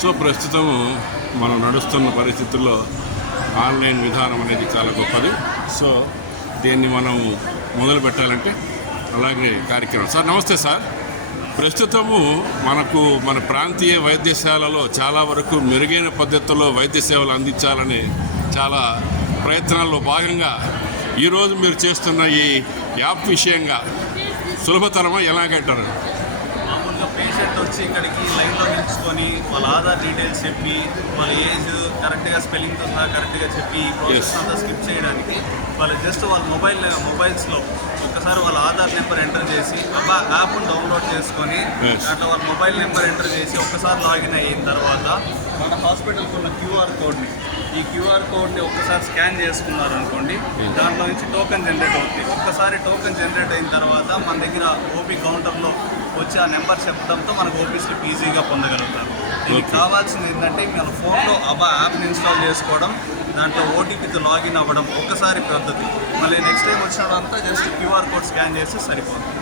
So ప్రస్తుతం మనం నడుస్తున్న పరిస్థితుల్లో ఆన్లైన్ విధానం అనేది చాలా గొప్పది. సో దీన్ని మనం మొదలు పెట్టాలంటే అలాగే కార్యక్రమం. సార్ నమస్తే సార్. ప్రస్తుతము మన ప్రాంతీయ వైద్యశాలలో చాలా వరకు మెరుగైన పద్ధతుల్లో వైద్య సేవలు అందించాలని చాలా ప్రయత్నాల్లో భాగంగా ఈరోజు మీరు చేస్తున్న ఈ యాప్ విషయంగా సులభతరమా ఎలాగంటారు? మామూలుగా పేషెంట్ వచ్చి ఇక్కడికి లైన్లో నిలుచుకొని వాళ్ళ ఆధార్ డీటెయిల్స్ చెప్పి వాళ్ళ ఏజ్ కరెక్ట్గా స్పెల్లింగ్తో సహా కరెక్ట్గా చెప్పి ఈ ప్రాసెస్ అంతా స్కిప్ చేయడానికి వాళ్ళు జస్ట్ వాళ్ళ మొబైల్స్లో ఒక్కసారి వాళ్ళ ఆధార్ నెంబర్ ఎంటర్ చేసి యాప్ను డౌన్లోడ్ చేసుకొని దాంట్లో వాళ్ళ మొబైల్ నెంబర్ ఎంటర్ చేసి ఒక్కసారి లాగిన్ అయిన తర్వాత మన హాస్పిటల్కి ఉన్న ఈ క్యూఆర్ కోడ్ని ఒక్కసారి స్కాన్ చేసుకున్నారనుకోండి, దాంట్లో నుంచి టోకెన్ జనరేట్ అవుతుంది. ఒక్కసారి టోకెన్ జనరేట్ అయిన తర్వాత మన దగ్గర ఓపీ కౌంటర్లో వచ్చి ఆ నెంబర్ చెప్పడంతో మనకు ఓపీ స్లిప్ ఈజీగా పొందగలుగుతారు. దీనికి కావాల్సింది ఏంటంటే మన ఫోన్లో యాప్ని ఇన్స్టాల్ చేసుకోవడం, దాంట్లో ఓటీపీతో లాగిన్ అవ్వడం ఒక్కసారి పద్ధతి. మళ్ళీ నెక్స్ట్ టైం వచ్చినప్పుడంతా జస్ట్ క్యూఆర్ కోడ్ స్కాన్ చేస్తే సరిపోతుంది.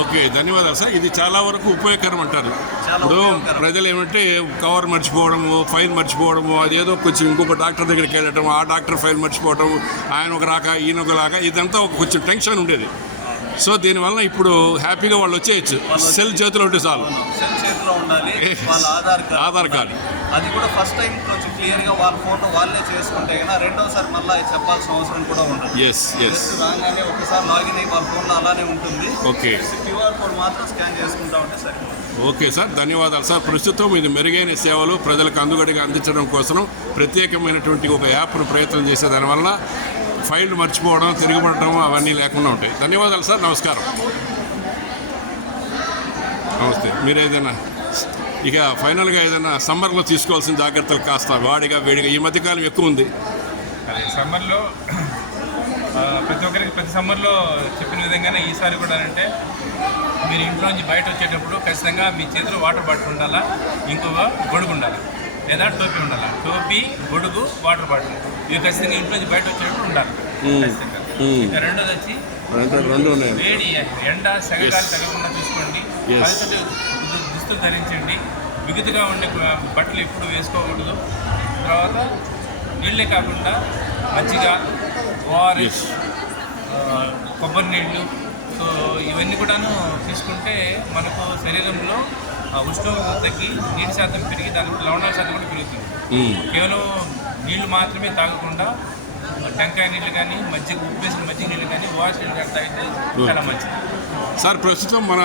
ఓకే, ధన్యవాదాలు సార్. ఇది చాలా వరకు ఉపయోగకరం అంటారు. ఇప్పుడు ప్రజలు ఏమంటే కవర్ మర్చిపోవడము, ఫైల్ మర్చిపోవడము, అదేదో కొంచెం ఇంకొక డాక్టర్ దగ్గరికి వెళ్ళటం, ఆ డాక్టర్ ఫైల్ మర్చిపోవడం, ఆయన ఒక రాక ఈయన ఒక రాక, ఇదంతా ఒక కొంచెం టెన్షన్ ఉండేది. సో దీనివల్ల ఇప్పుడు హ్యాపీగా వాళ్ళు వచ్చేయచ్చు. సెల్ చేతిలో ఉంటే చాలు. సెల్ చేతిలో ఉండాలి, వాళ్ళ ఆధార్ కార్డు అది కూడా ఫస్ట్ టైం కొంచెం క్లియర్గా వాళ్ళ ఫోటో వాళ్ళే చేసుకుంటే కదా రెండోసారి మళ్ళీ చెప్పాల్సిన అవసరం కూడా ఉండదు. రాగానే ఒకసారి లాగిన్ అయ్యి వాళ్ళ ఫోన్లో అలానే ఉంటుంది. ఓకే, క్యూఆర్ కోడ్ మాత్రం స్కాన్ చేసుకుంటా ఉంటే సరిపోతుంది. ఓకే సార్, ధన్యవాదాలు సార్. ప్రస్తుతం ఇది మెరుగైన సేవలు ప్రజలకు అందుగడిగా అందించడం కోసం ప్రత్యేకమైనటువంటి ఒక యాప్ను ప్రయత్నం చేసే దానివల్ల ఫైల్ మర్చిపోవడం, తిరుగుబడటం అవన్నీ లేకుండా ఉంటాయి. ధన్యవాదాలు సార్, నమస్కారం. నమస్తే. మీరు ఏదైనా ఇక ఫైనల్గా ఏదైనా సమ్మర్లో తీసుకోవాల్సిన జాగ్రత్తలు కాస్త వేడిగా ఈ మధ్యకాలం ఎక్కువ ఉంది. సమ్మర్లో ప్రతి సమ్మర్లో చెప్పిన విధంగానే ఈసారి కూడా అంటే మీరు ఇంట్లో నుంచి బయట వచ్చేటప్పుడు ఖచ్చితంగా మీ చేతిలో వాటర్ బాటిల్ ఉండాలా, ఇంకొక గొడుగు ఉండాలి, లేదా టోపీ ఉండాలి. టోపీ, గొడుగు, వాటర్ బాటిల్ ఇవి ఖచ్చితంగా ఇంట్లో నుంచి బయట వచ్చేటప్పుడు ఉండాలి ఖచ్చితంగా. ఇంకా రెండోది వచ్చి వేడి ఎండ సెగగాలి తగ్గకుండా చూసుకోండి. పలుచటి దుస్తులు ధరించండి. బిగుతుగా ఉండే బట్టలు ఎప్పుడు వేసుకోకూడదు. తర్వాత నీళ్ళే కాకుండా మజ్జిగ, ఓఆర్ఎస్, కొబ్బరి నీళ్ళు, సో ఇవన్నీ కూడాను తీసుకుంటే మనకు శరీరంలో ఉష్ణోగ్రత తగ్గి నీటి శాతం పెరిగి దాని లవణాల శాతం కూడా పెరుగుతుంది. కేవలం నీళ్లు మాత్రమే తాగకుండా టెంకాయ నీళ్ళు కానీ, ఉప్పేసిన మజ్జిగ నీళ్ళు కానీ, ఓఆర్ఎస్ నీళ్ళు కానీ తాగితే చాలా మంచిది. సార్ ప్రస్తుతం మన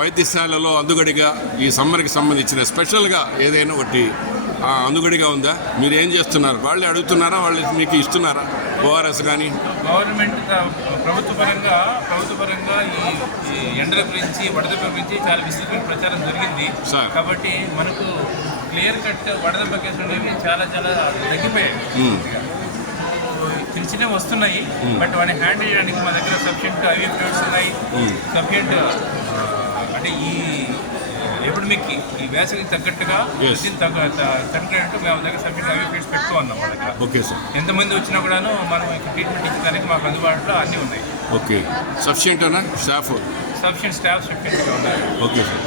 వైద్యశాలలో అందుగడిగా ఈ సమ్మర్కి సంబంధించిన స్పెషల్గా ఏదైనా ఒకటి అందుగడిగా ఉందా? మీరు ఏం చేస్తున్నారు? వాళ్ళే అడుగుతున్నారా, వాళ్ళు మీకు ఇస్తున్నారా ఓఆర్ఎస్ కానీ? గవర్నమెంట్ ప్రభుత్వ పరంగా ఈ ఎండల గురించి, వడదెబ్బ గురించి చాలా విస్తృతమైన ప్రచారం జరిగింది. కాబట్టి మనకు క్లియర్ కట్ వడదెబ్బ కేసులు అనేవి చాలా తగ్గిపోయాయి. చిన్నవి వస్తున్నాయి, బట్ వాటిని హ్యాండిల్ చేయడానికి మా దగ్గర సఫిషియంట్ ఐవీ ఫ్లూయిడ్స్ ఉన్నాయి. సఫిషియంట్ అంటే ఈ ఎపిడమిక్కి, ఈ వేసవికి తగ్గట్టుగా తగ్గట్టు మేము దగ్గర సఫిషియంట్ ఐవీ ఫ్లూయిడ్స్ పెట్టుకో ఉన్నాం మా దగ్గర. Okay sir. ఎంతమంది వచ్చినా కూడాను మనం ట్రీట్మెంట్ ఇచ్చడానికి మాకు అందుబాటులో అన్నీ ఉన్నాయి. ఓకే, సఫిషియంట్ సఫిషియంట్ స్టాఫ్ సఫిషియంట్గా ఉన్నారు. Okay sir.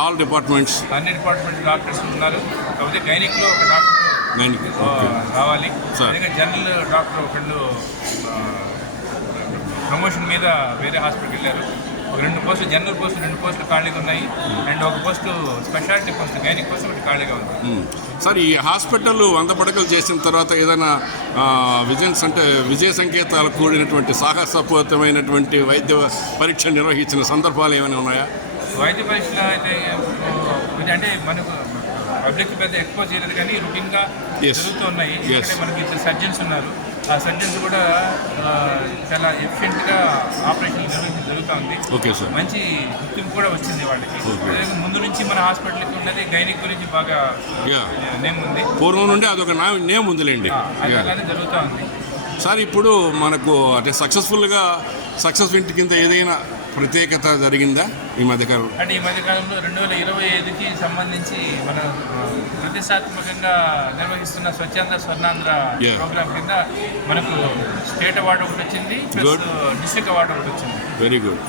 ఆల్ డిపార్ట్మెంట్స్, అన్ని డిపార్ట్మెంట్ డాక్టర్స్ ఉన్నారు. కాకపోతే గైనిక్లో ఒక డాక్టర్ రావాలి. అదే జనరల్ డాక్టర్ ఒకళ్ళు ప్రమోషన్ మీద వేరే హాస్పిటల్కి వెళ్ళారు. ఒక 2 పోస్టులు జనరల్ పోస్టులు 2 పోస్టులు ఖాళీగా ఉన్నాయి. అండ్ ఒక post speciality post gynaec post ఒకటి ఖాళీగా ఉంది. సార్ ఈ హాస్పిటల్ 100 పడకలు చేసిన తర్వాత ఏదైనా విజయ సంకేతాలు కూడినటువంటి సాహసపూరితమైనటువంటి వైద్య పరీక్ష నిర్వహించిన సందర్భాలు ఏమైనా ఉన్నాయా? వైద్య పరీక్షలు అయితే అంటే మనకు పబ్లిక్ పెద్ద ఎక్కువ చేయలేదు, కానీ రొటీన్గా జరుగుతూ ఉన్నాయి. ఎందుకంటే మనకి ఇద్దరు సర్జన్స్ ఉన్నారు. ఆ సర్జన్స్ కూడా చాలా ఎఫిషియెంట్గా ఆపరేషన్ జరుగుతూ ఉంది. మంచి గుర్తింపు కూడా వచ్చింది వాళ్ళకి. ముందు నుంచి మన హాస్పిటల్కి ఉన్నది గైనిక్ గురించి బాగా నేమ్ ఉంది. పూర్వం నుండి అదొక నేమ్ ఉందిలేండి. అలాగే జరుగుతూ ఉంది. సార్ ఇప్పుడు మనకు అంటే సక్సెస్ ఇంటి కింద ఏదైనా ప్రత్యేకత జరిగిందా ఈ మధ్యకాలం? అంటే ఈ మధ్యకాలంలో 2025కి సంబంధించి మన ప్రతిష్టాత్మకంగా నిర్వహిస్తున్న స్వచ్ఛంద స్వర్ణాంధ్ర ప్రోగ్రామ్ కింద మనకు స్టేట్ అవార్డు ఒకటి వచ్చింది, డిస్ట్రిక్ట్ అవార్డు ఒకటి వచ్చింది. Very good.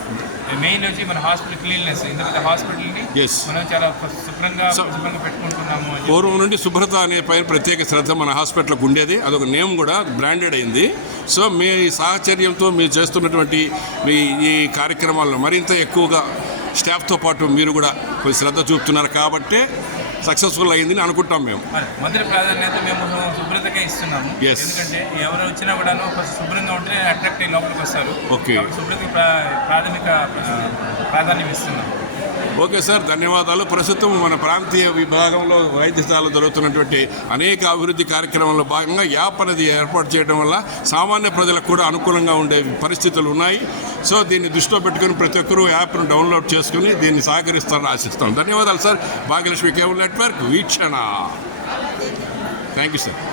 మెయిన్ వచ్చి మన హాస్పిటల్ క్లీన్నెస్. ఇంత హాస్పిటల్ని Yes. మనం చాలా శుభ్రంగా So- పెట్టుకుంటున్నాము అని చెప్పి. పూర్వం నుండి శుభ్రత అనే పైన ప్రత్యేక శ్రద్ధ మన హాస్పిటల్కి ఉండేది. అదొక నేమ్ కూడా బ్రాండెడ్ అయింది. సో మీ సాహచర్యంతో మీరు చేస్తున్నటువంటి మీ ఈ కార్యక్రమాలను మరింత ఎక్కువగా స్టాఫ్తో పాటు మీరు కూడా కొంచెం శ్రద్ధ చూపుతున్నారు కాబట్టి సక్సెస్ఫుల్ అయిందని అనుకుంటాం మేము. మరి మొదటి ప్రాధాన్యత మేము శుభ్రతకే ఇస్తున్నాము. Yes. ఎందుకంటే ఎవరు వచ్చినా కూడాను ఫస్ట్ శుభ్రంగా ఉంటే అట్రాక్ట్ అయ్యి లోపలికి వస్తారు. Okay. కాబట్టి శుభ్రతకి ప్రాథమిక ప్రాధాన్యం ఇస్తున్నాము. ఓకే సార్, ధన్యవాదాలు. ప్రస్తుతం మన ప్రాంతీయ విభాగంలో వైద్యశాలలో జరుగుతున్నటువంటి అనేక అభివృద్ధి కార్యక్రమాల్లో భాగంగా యాప్ అనేది ఏర్పాటు చేయడం వల్ల సామాన్య ప్రజలకు కూడా అనుకూలంగా ఉండే పరిస్థితులు ఉన్నాయి. సో దీన్ని దృష్టిలో పెట్టుకుని ప్రతి ఒక్కరూ యాప్ను డౌన్లోడ్ చేసుకుని దీన్ని సహకరిస్తారని ఆశిస్తాం. ధన్యవాదాలు సార్. భాగ్యలక్ష్మి కేబుల్ నెట్వర్క్ వీక్షణ. Thank you sir.